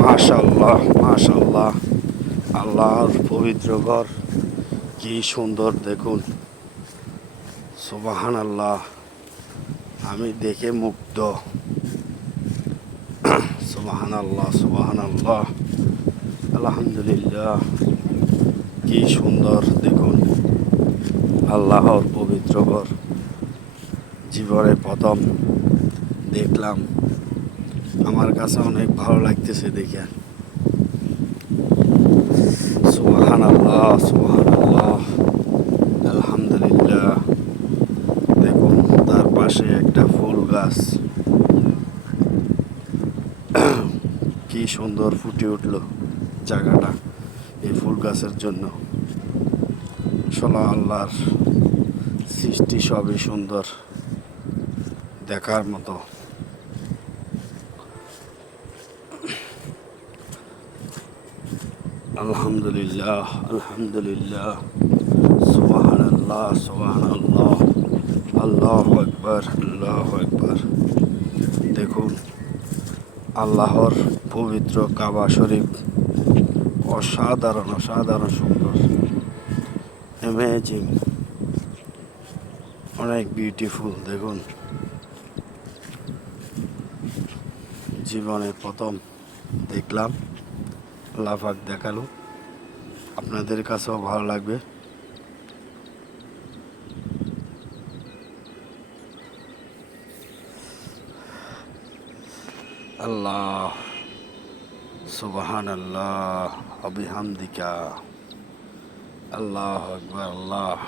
মাশাআল্লাহ মাশাআল্লাহ, আল্লাহর পবিত্র ঘর কি সুন্দর দেখুন। সুবহানাল্লাহ, আমি দেখে মুগ্ধ। সুবহানাল্লাহ সুবহানাল্লাহ, আলহামদুলিল্লাহ, কি সুন্দর দেখুন আল্লাহর পবিত্র ঘর। জীবনে প্রথম দেখলাম, আমার কাছে অনেক ভালো লাগতেছে দেখে। সুবহানাল্লাহ সুবহানাল্লাহ, আলহামদুলিল্লাহ। দেখুন তার পাশে একটা ফুল গাছ, কি সুন্দর ফুটে উঠল জায়গাটা এই ফুল গাছের জন্য। আসলে আল্লাহর সৃষ্টি সবই সুন্দর, দেখার মতো। আলহামদুলিল্লাহ আলহামদুলিল্লাহ, সুবহানাল্লাহ সুবহানাল্লাহ, আল্লাহু আকবার আল্লাহু আকবার। দেখুন আল্লাহর পবিত্র কাবা শরীফ অসাধারণ অসাধারণ সুন্দর, অ্যামেজিং, অনেক বিউটিফুল। দেখুন জীবনে প্রথম দেখলাম, আল্লাহ পাক দেখালো, আপনাদের কাছেও ভালো লাগবে। আল্লাহ সুবহানাল্লাহ, বিহামদিকা, আল্লাহু আকবার আল্লাহ।